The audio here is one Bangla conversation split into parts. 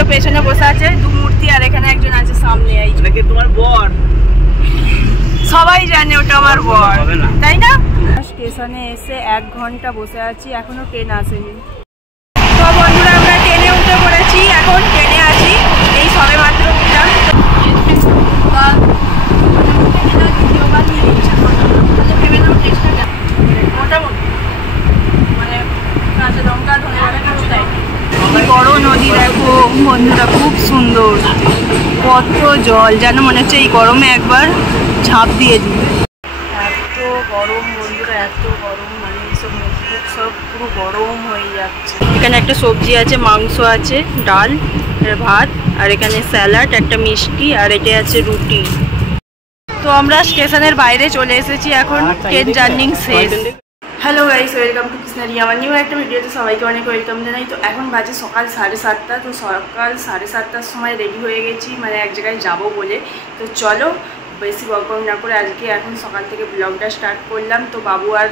যে পেছনে বসে আছে দু মূর্তি, আর এখানে একজন আছে সামনে। এই যে তোমার বর, সবাই জানে ওটা আমার বর, তাই না? স্টেশনে এসে 1 ঘন্টা বসে আছি, এখনো ট্রেন আসেনি। তো বন্ধুরা আমরা ট্রেনে উঠে পড়েছি, এখন ট্রেনে আছি, এই সবে মাত্র উঠলাম। বড় নদী দেখো বন্ধুরা, খুব সুন্দর, কত জল, যেন মনে হচ্ছে এই গরমে একবার ঝাঁপ দিয়ে দিই। এত গরম বন্ধুরা, এত গরম, মানে এইসব মুখ সব পুরো গরম হয়ে যাচ্ছে। এখানে একটা সবজি আছে, মাংস আছে, ডাল, ভাত, আর এখানে স্যালাড, একটা মিষ্টি, আর এটা আছে রুটি। তো আমরা স্টেশনের বাইরে চলে এসেছি, এখন ট্রেন জার্নি শেষ। হ্যালো গাইস, ওয়েলকাম টু কৃষ্ণারি, আমার নিউ একটা ভিডিওতে সবাইকে অনেক ওয়েলকাম জানাই। তো এখন বাজে সকাল 7:30। তো সকাল 7:30টার সময় রেডি হয়ে গেছি, মানে এক জায়গায় যাব বলে। তো চলো বেশি বকবক না করে আজকে এখন সকাল থেকে ব্লগটা স্টার্ট করলাম। তো বাবু আর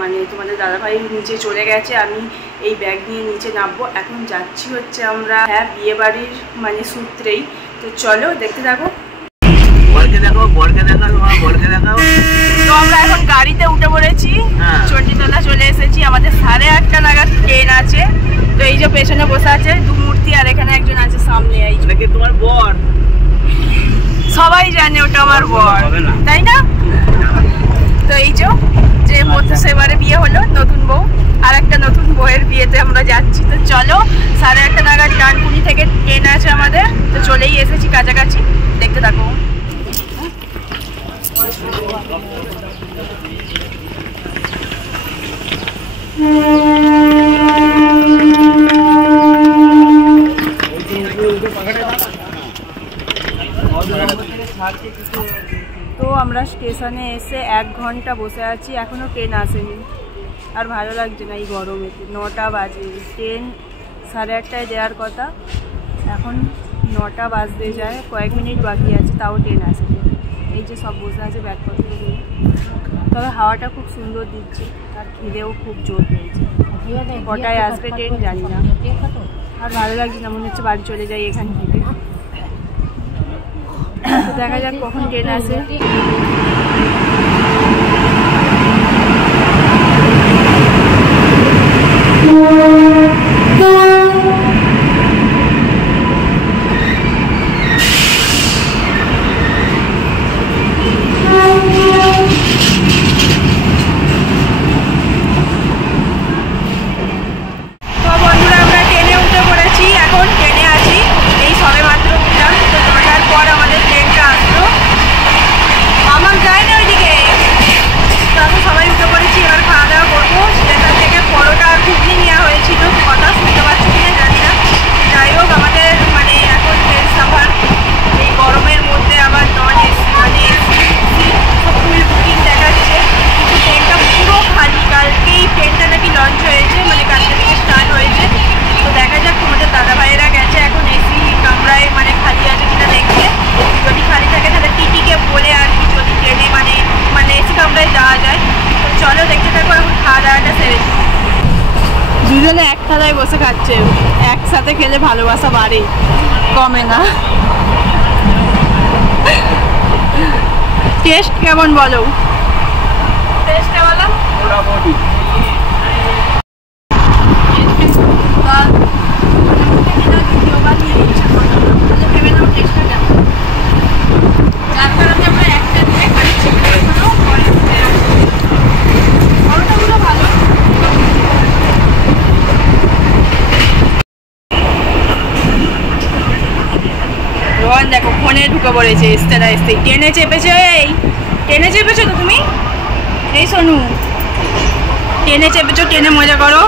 মানে তোমাদের দাদাভাই নিচে চলে গেছে, আমি এই ব্যাগ নিয়ে নিচে নামবো। এখন যাচ্ছি হচ্ছে আমরা বিয়ে বাড়ির মানে সূত্রেই। তো চলো দেখতে থাকো। তো আমরা এখন গাড়িতে উঠে পড়েছি, চণ্ডীতলা চলে এসেছি, আমাদের 8:30 নাগাদ ট্রেন আছে। তো এই যে পেছনে বসে আছে দু মূর্তি, আর এখানে একজন আছে সামনে। এই যে তোমার বর, সবাই জানে ওটা আমার বর, তাই না? তো এই যে মধ্যে সেবারে বিয়ে হলো নতুন বউ, আর একটা নতুন বউয়ের বিয়েতে আমরা যাচ্ছি। তো চলো 8:30 নাগাদ ডানকুনি থেকে ট্রেন আছে আমাদের। তো চলেই এসেছি কাছাকাছি, দেখতে থাকো। তো আমরা স্টেশনে এসে 1 ঘন্টা বসে আছি, এখনো ট্রেন আসেনি, আর ভালো লাগছে না এই গরমে। 9টা বাজে, ট্রেন 8:30টায় দেওয়ার কথা, এখন 9টা বাজতে যায়, কয়েক মিনিট বাকি আছে, তাও ট্রেন আসেনি। এই যে সব বসে আছে ব্যাগপত্র নিয়ে, তবে হাওয়াটা খুব সুন্দর দিচ্ছে, আর খিদেও খুব জোর পেয়েছে। কটায় আসবে ট্রেন জানি না, আর ভালো লাগছে না, মনে হচ্ছে বাড়ি চলে যাই এখান থেকে। তো দেখা যাক কখন ট্রেন আসে। দুজনে এক থালায় বসে খাচ্ছে, একসাথে খেলে ভালোবাসা বাড়ে, কমে না। টেস্ট কেমন বলো? টেস্ট কেমন? মোটামুটি। দেখো ফোনে ঢুকে পড়েছে, ট্রেনে চেপেছো, ট্রেনে চেপেছো তো তুমি? এই সোনু, ট্রেনে চেপেছো, ট্রেনে মজা করো।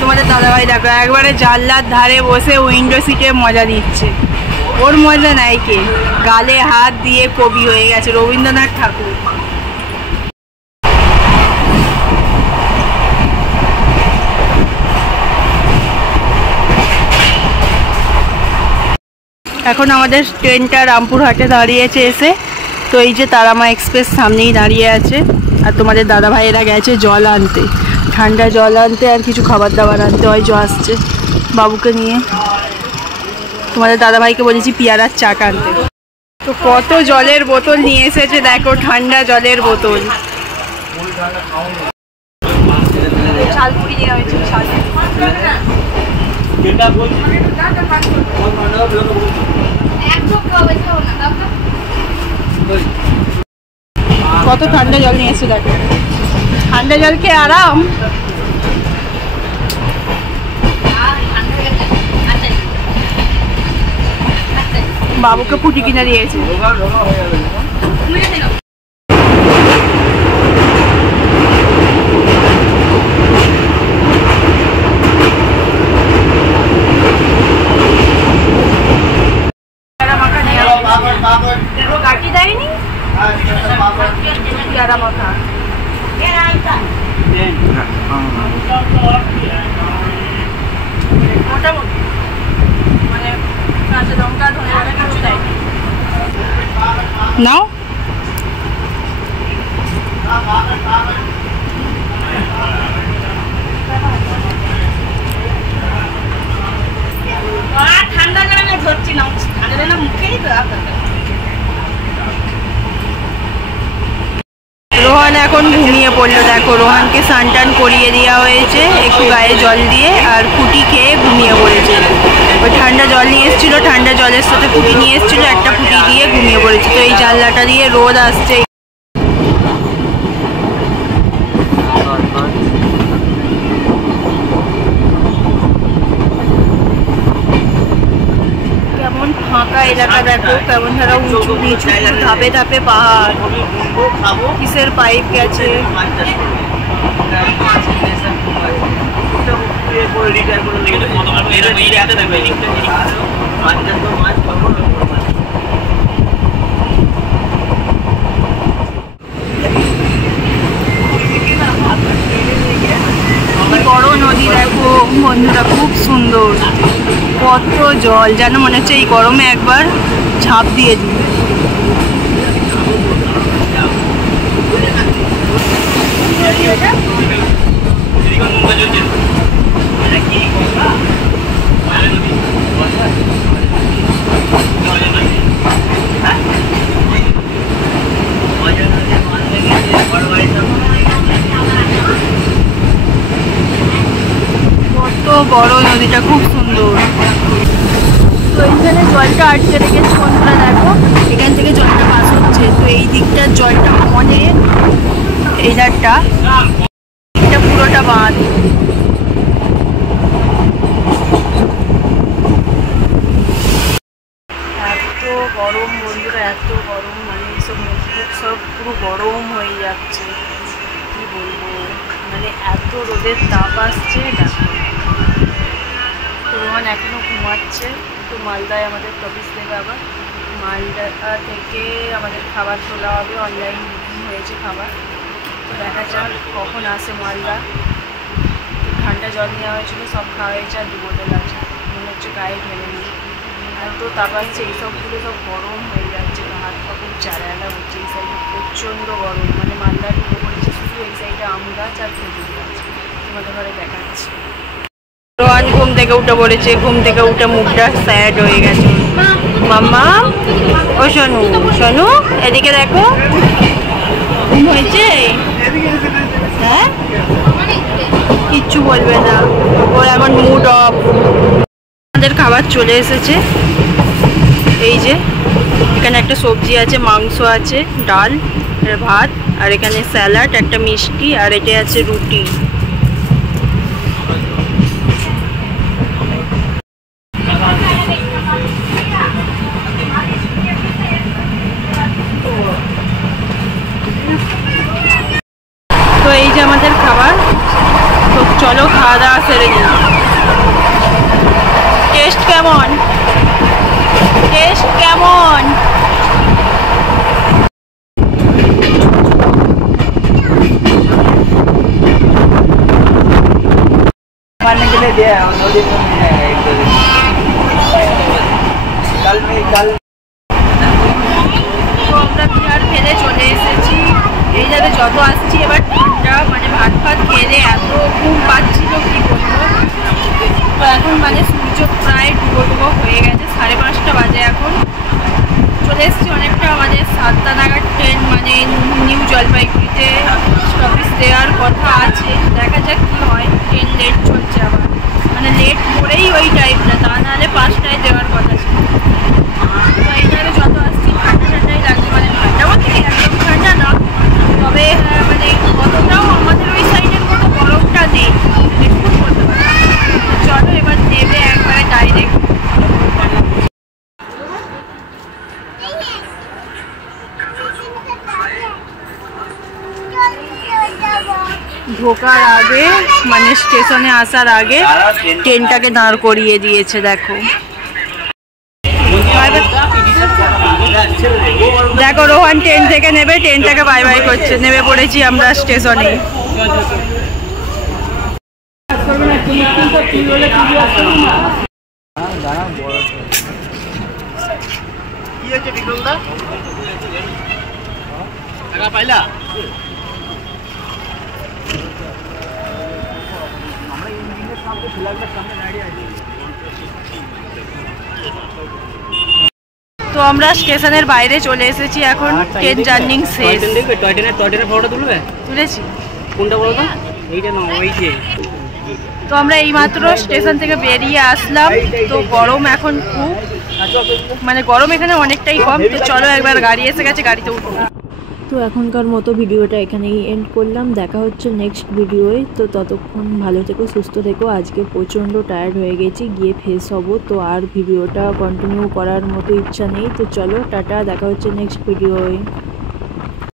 তোমাদের দাদাভাই দেখো একবারে জানলার ধারে বসে উইন্ডো সিটে মজা দিচ্ছে, ওর মজা নাই কে, গালে হাত দিয়ে কবি হয়ে গেছে রবীন্দ্রনাথ ঠাকুর। এখন আমাদের ট্রেনটা রামপুরহাটে দাঁড়িয়েছে এসে। তো এই যে তারামা এক্সপ্রেস সামনেই দাঁড়িয়ে আছে, আর তোমাদের দাদা ভাইয়েরা গেছে জল আনতে, ঠান্ডা জল আনতে, আর কিছু খাবার দাবার আনতে। হয় আসছে বাবুকে নিয়ে। তোমাদের দাদাভাইকে বলেছি পেয়ারার চা আনতে। তো কত জলের বোতল নিয়ে এসেছে দেখো, ঠান্ডা জলের বোতল। কত ঠান্ডা জল নিয়ে এসেছে দেখো, ঠান্ডা জল খেয়ে আরাম। বাবুকে পুটি কিনে দিয়েছে। কাটি দেয়নি পেয়ারা মাখা। মোটামুটি মানে কাঁচা লঙ্কা ধনে পাতা কিছু দেয়নি। নাও ঠান্ডা কারণে ধরছি না, ঠান্ডা না মুখেই তো। রোহান এখন ঘুমিয়ে পড়লো দেখো, রোহানকে স্নান টান করিয়ে দেওয়া হয়েছে একটু গায়ে জল দিয়ে, আর ফুটি খেয়ে ঘুমিয়ে পড়েছে। ওই ঠান্ডা জল নিয়ে এসেছিলো, ঠান্ডা জলের সাথে ফুটি নিয়ে এসেছিলো, একটা ফুটি দিয়ে ঘুমিয়ে পড়েছে। তো এই জানলাটা দিয়ে রোদ আসছে। কেমন ফাঁকা এলাকা দেখো, কেমন ধরো উঁচু নিচু ধাপে ধাপে পাহাড়, কিসের পাইপ গেছে। বড় নদী দেখো বন্ধুরা, খুব সুন্দর, কত জল, যেন মনে হচ্ছে এই গরমে একবার ঝাঁপ দিয়ে দিই। কত বড় নদীটা, খুব সুন্দর। তো এইখানে জলটা আটকে রেখেছে বন্ধুরা দেখো, এখান থেকে জলটা পাস হচ্ছে। তো এই দিকটার জলটা অনেক, এই ধারটা এটা পুরোটা বাঁধ। এত গরম বন্ধুরা, এত গরম, মানে এইসব মুখ সব পুরো গরম হয়ে যাচ্ছে, কি বলবো, মানে এত রোদের তাপ আসছে দেখো। তো রোহান এখনো ঘুমাচ্ছে। তো মালদায় আমাদের প্রবেশ দেবে, আবার মালদা থেকে আমাদের খাবার তোলা হবে, অনলাইন বুকিং হয়েছে খাবার। তো দেখা যাক কখন আসে মালদা। ঠান্ডা জল নেওয়া হয়েছিল, সব খাওয়া হয়েছে, আর 2 বোতল আছে, মনে হচ্ছে গায়ে ঢেলে নিই। এত তাপ আসছে, এইসবগুলো সব গরম হয়ে যাচ্ছে, হাত পা খুব চারালা হচ্ছে। এই সাইডে প্রচণ্ড গরম, মানে মালদা ঢুকে পড়েছে শুধু এই সাইডে আম গাছ আর খেজুর গাছ। তোমাদের ঘরে দেখাচ্ছি। রোহান ঘুম থেকে উঠে পড়েছে, ঘুম থেকে উঠে মুখটা স্যাড হয়ে গেছে। মাম্মা ও সোনু, সোনু এদিকে দেখো, ঘুম হয়েছে? হ্যাঁ, কিচ্ছু বলবে না, ওর এমন মুড অফ। আমাদের খাবার চলে এসেছে, এই যে এখানে একটা সবজি আছে, মাংস আছে, ডাল, ভাত, আর এখানে স্যালাড, একটা মিষ্টি, আর এটা আছে রুটি। তো এই যে আমাদের খাবার। তো চলো খাওয়া দাওয়া সেরে নিই। টেস্ট কেমন? টেস্ট কেমন? আমরা বিহার ফেলে চলে এসেছি। এই জায়গায় যত আসছি এবার ঠান্ডা, মানে ভাত ভাত খেলে এত ঘুম পাচ্ছিল কি বলবো। তো এখন মানে সূর্য প্রায় ডুবো ডুবো হয়ে গেছে, অনেকটা আমাদের 7টা নাগাদ ট্রেন মানে নিউ জলপাইগুড়িতে স্টপেজ দেওয়ার কথা আছে, দেখা যাক কী হয়। ট্রেন লেট চলছে আবার, মানে লেট করেই ওই টাইমটা, তা নাহলে 5টায় দেওয়ার কথা ছিল। তো এইখানে যত আসছি ঠান্ডা ঠান্ডাই লাগছে, মানে ঠান্ডা বলতে একদম ঠান্ডা না, তবে মানে অতটাও আমাদের ওই সাইডের মতো গরমটা নেই, একটু বলতে পারি। চলো এবার নেবে একবারে ডাইরেক্ট। ঢোকার আগে মানে স্টেশনে আসার আগে ট্রেনটাকে দাঁড় করিয়ে দিয়েছে, দেখো দেখো রোহান ট্রেন থেকে নেবে, ট্রেনটাকে বাই বাই করছে। নেমে পড়েছি আমরা স্টেশনে। তো আমরা স্টেশনের বাইরে চলে এসেছি, এখন ট্রেন জার্নি শেষ। তুলেছি কোনটা বলো তো, এইটা না ওই যে। তো আমরা এইমাত্র স্টেশন থেকে বেরিয়ে আসলাম। তো গরম এখন খুব, মানে গরম এখানে অনেকটাই কম। তো চলো একবার গাড়ি এসে গেছে, গাড়িতে উঠবো। তো এখনকার মতো ভিডিওটা এখানেই এন্ড করলাম, দেখা হচ্ছে নেক্সট ভিডিওয়ে। তো ততক্ষণ ভালো থেকো, সুস্থ থেকো। আজকে প্রচণ্ড টায়ার্ড হয়ে গেছি, গিয়ে ফ্রেশ হবো। তো আর ভিডিওটা কন্টিনিউ করার মতো ইচ্ছা নেই। তো চলো টাটা, দেখা হচ্ছে নেক্সট ভিডিওয়ে।